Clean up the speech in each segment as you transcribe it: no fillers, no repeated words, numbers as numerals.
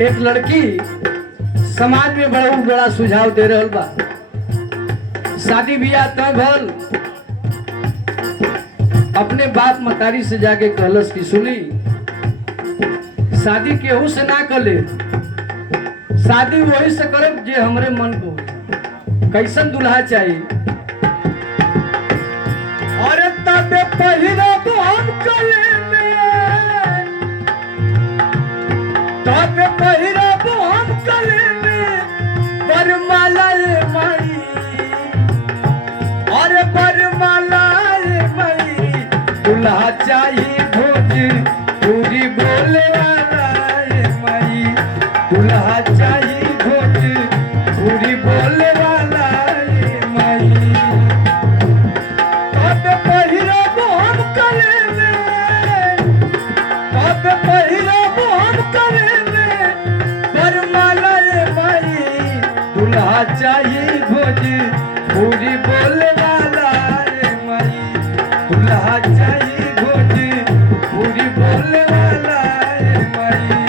एक लड़की समाज में बड़ा बड़ा सुझाव दे रहल बा। शादी ब्याह तय भल, अपने बाप मतारी से जाके कहलस की सुनी शादी केहू से ना करे, शादी वही से करब जे हमरे मन को। कैसन दुल्हा चाहिए? और तबे पहिरब हम कले में, तबे पहिरब हम कले में बरमाला रे माई, और बरमाला रे माई। दुल्हा चाहिए भोज पूरी बोले वाला रे माई, दुल्हा चाहिए भोज पूरी बोले वाला रे माई। तबे पहिरब हम कले में, तबे पहिरब हम कले में बरमाला रे माई। दुल्हा चाहिए भोज पूरी बोले वाला रे माई, दुल्हा चाहिए भोज पूरी बोले वाला रे माई।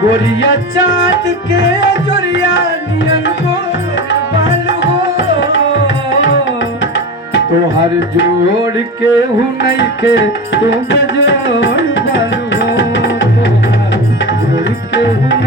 गोरिया चाँद के जोरिया नियन गोर बाल हो, तोहर जोड़ के हूँ नहीं के तुम जोड़ बाल हो, तोहर जोड़ के हूँ